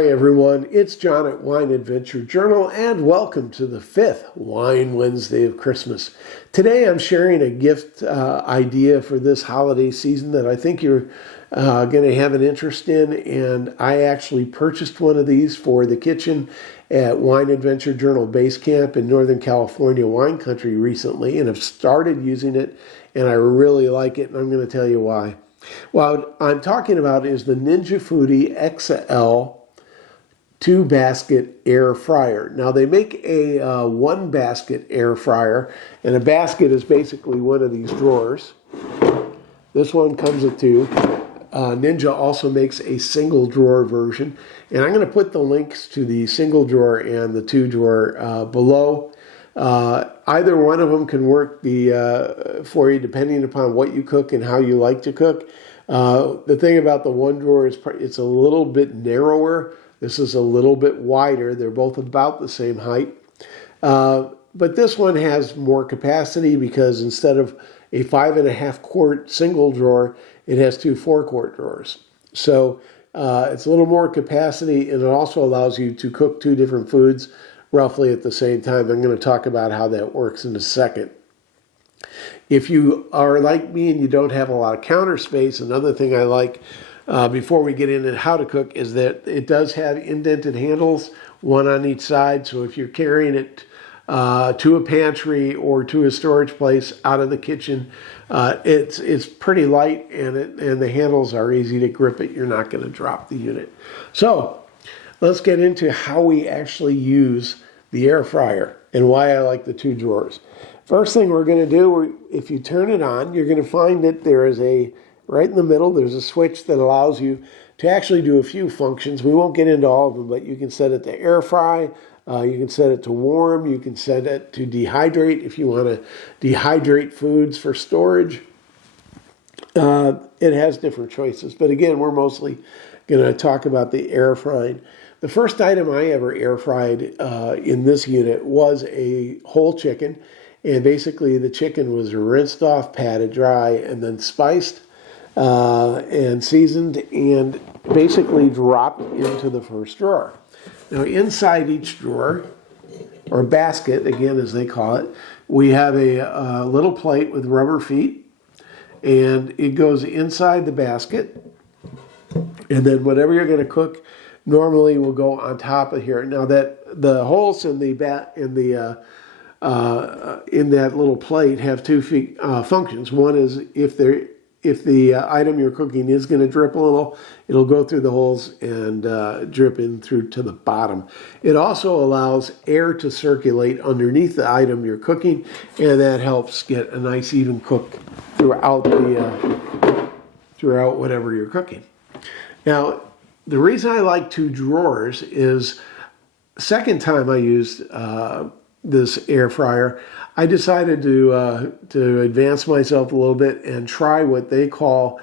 Hi everyone, it's John at Wine Adventure Journal and welcome to the 5th Wine Wednesday of Christmas. Today I'm sharing a gift idea for this holiday season that I think you're going to have an interest in, and I actually purchased one of these for the kitchen at Wine Adventure Journal Base Camp in Northern California wine country recently, and have started using it and I really like it, and I'm going to tell you why. What I'm talking about is the Ninja Foodie XL 2-basket air fryer. Now they make a 1-basket air fryer, and a basket is basically one of these drawers. This one comes with 2. Ninja also makes a single drawer version, and I'm going to put the links to the single drawer and the 2-drawer below. Either one of them can work for you depending upon what you cook and how you like to cook. The thing about the 1 drawer is it's a little bit narrower. This is a little bit wider. They're both about the same height. But this one has more capacity because instead of a 5.5-quart single drawer, it has 2 4-quart drawers. So it's a little more capacity, and it also allows you to cook 2 different foods roughly at the same time. I'm going to talk about how that works in a second. If you are like me and you don't have a lot of counter space, another thing I like before we get into how to cook is that it does have indented handles, one on each side. So if you're carrying it to a pantry or to a storage place out of the kitchen, it's pretty light, and the handles are easy to grip it. You're not going to drop the unit. So let's get into how we actually use the air fryer and why I like the 2 drawers. First thing we're going to do, if you turn it on, you're going to find that there is right in the middle, there's a switch that allows you to actually do a few functions. We won't get into all of them, but you can set it to air fry, you can set it to warm, you can set it to dehydrate if you want to dehydrate foods for storage. It has different choices, but again, we're mostly going to talk about the air frying. The first item I ever air fried in this unit was a whole chicken, and basically the chicken was rinsed off, patted dry, and then spiced and seasoned, and basically dropped into the first drawer. Now inside each drawer, or basket, again as they call it, we have a little plate with rubber feet, and it goes inside the basket, and then whatever you're going to cook normally will go on top of here. Now that the holes in that little plate have 2 functions. One is if the item you're cooking is going to drip a little, it'll go through the holes and drip in through to the bottom. It also allows air to circulate underneath the item you're cooking, and that helps get a nice even cook throughout whatever you're cooking. Now, the reason I like 2 drawers is second time I used this air fryer, I decided to advance myself a little bit and try what they call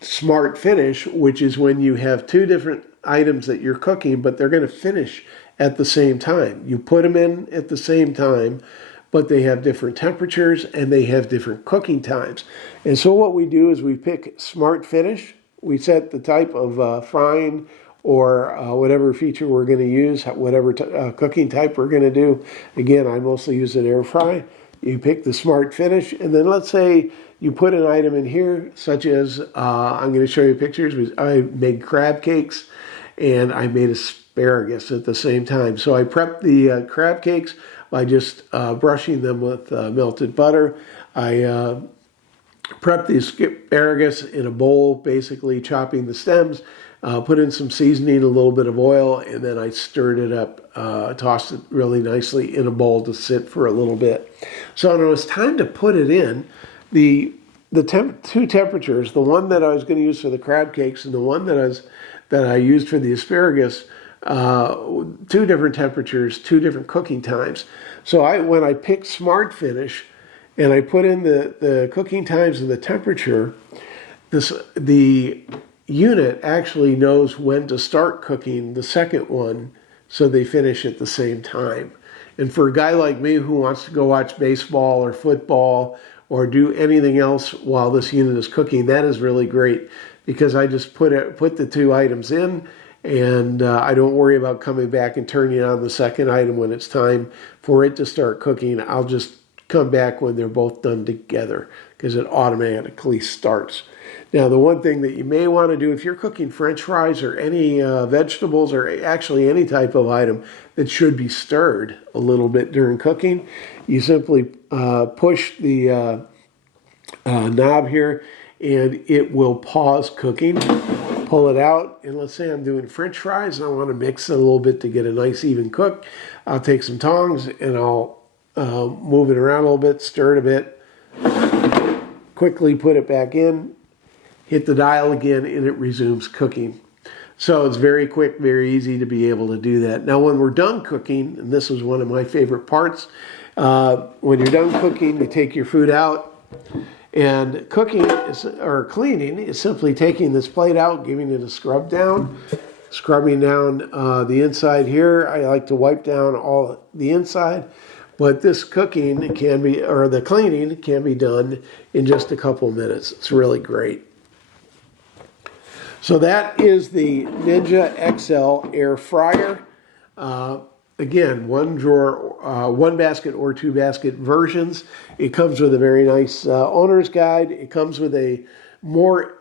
smart finish, which is when you have 2 different items that you're cooking, but they're going to finish at the same time. You put them in at the same time, but they have different temperatures and they have different cooking times. And so what we do is we pick smart finish. We set the type of frying or whatever feature we're going to use, whatever cooking type we're going to do. Again, I mostly use an air fry. You pick the smart finish, and then let's say you put an item in here, such as, I'm going to show you pictures. I made crab cakes, and I made asparagus at the same time. So I prepped the crab cakes by just brushing them with melted butter. I prepped the asparagus in a bowl, basically chopping the stems, put in some seasoning, a little bit of oil, and then I stirred it up, tossed it really nicely in a bowl to sit for a little bit. So when it was time to put it in, the 2 temperatures, the one that I was going to use for the crab cakes and the one that I used for the asparagus, 2 different temperatures, 2 different cooking times. So when I picked Smart Finish and I put in the cooking times and the temperature, the unit actually knows when to start cooking the second one so they finish at the same time. And for a guy like me who wants to go watch baseball or football or do anything else while this unit is cooking, that is really great because I just put the 2 items in And I don't worry about coming back and turning on the second item when it's time for it to start cooking. I'll just come back when they're both done together because it automatically starts. Now, the one thing that you may want to do if you're cooking French fries or any vegetables or actually any type of item that should be stirred a little bit during cooking, you simply push the knob here and it will pause cooking. Pull it out, and let's say I'm doing French fries and I want to mix it a little bit to get a nice even cook. I'll take some tongs and I'll move it around a little bit, stir it a bit, quickly put it back in, hit the dial again, and it resumes cooking. So it's very quick, very easy to be able to do that. Now when we're done cooking, and this is one of my favorite parts, when you're done cooking, you take your food out. And cooking or cleaning is simply taking this plate out, giving it a scrub down, scrubbing down the inside here. I like to wipe down all the inside, but this cooking can be, or the cleaning can be done in just a couple minutes. It's really great. So that is the Ninja XL air fryer. Again, one drawer, one basket or two basket versions. It comes with a very nice owner's guide. It comes with a more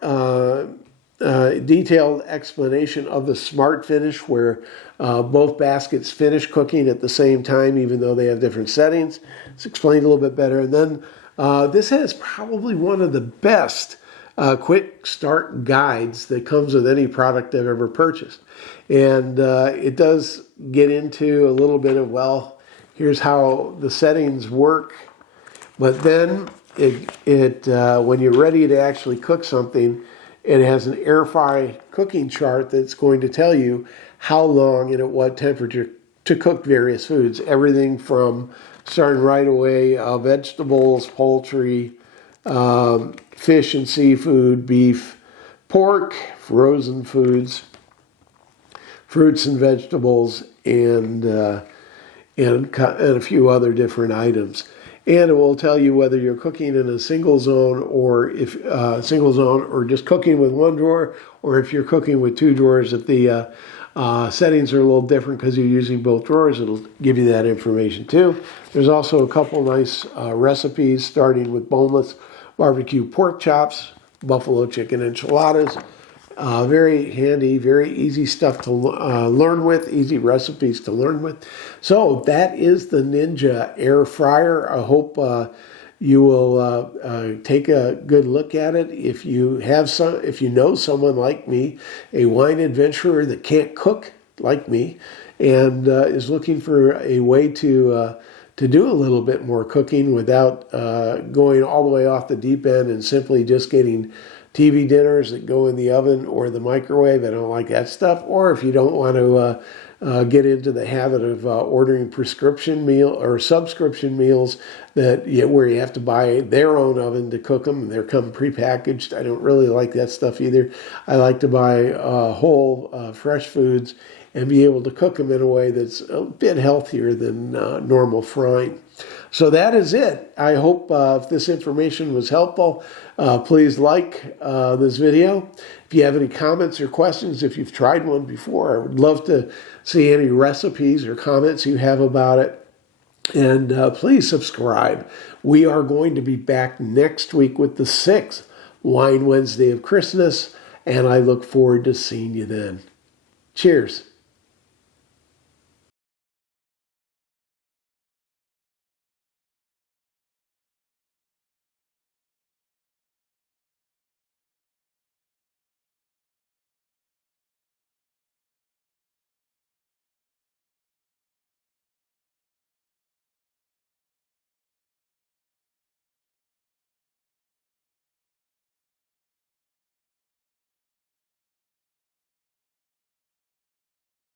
detailed explanation of the smart finish where both baskets finish cooking at the same time, even though they have different settings. It's explained a little bit better. And then this has probably one of the best quick start guides that comes with any product I've ever purchased. And it does get into a little bit of, well, here's how the settings work. But then when you're ready to actually cook something, it has an air fry cooking chart that's going to tell you how long and at what temperature to cook various foods. Everything from starting right away, vegetables, poultry, fish and seafood, beef, pork, frozen foods, fruits and vegetables, and a few other different items. And it will tell you whether you're cooking in a single zone or just cooking with one drawer, or if you're cooking with two drawers. If the settings are a little different because you're using both drawers, it'll give you that information too. There's also a couple nice recipes, starting with boneless barbecue pork chops, buffalo chicken enchiladas. Very handy, very easy stuff to learn with, easy recipes to learn with. So that is the Ninja air fryer. I hope you will take a good look at it. If you know someone like me, a wine adventurer that can't cook like me, and is looking for a way to do a little bit more cooking without going all the way off the deep end and simply just getting TV dinners that go in the oven or the microwave. I don't like that stuff. Or if you don't want to get into the habit of ordering prescription meal or subscription meals where you have to buy their own oven to cook them and they're come prepackaged. I don't really like that stuff either. I like to buy whole fresh foods and be able to cook them in a way that's a bit healthier than normal frying. So that is it. I hope if this information was helpful, please like this video. If you have any comments or questions, if you've tried one before, I would love to see any recipes or comments you have about it. And please subscribe. We are going to be back next week with the 6th Wine Wednesday of Christmas, and I look forward to seeing you then. Cheers.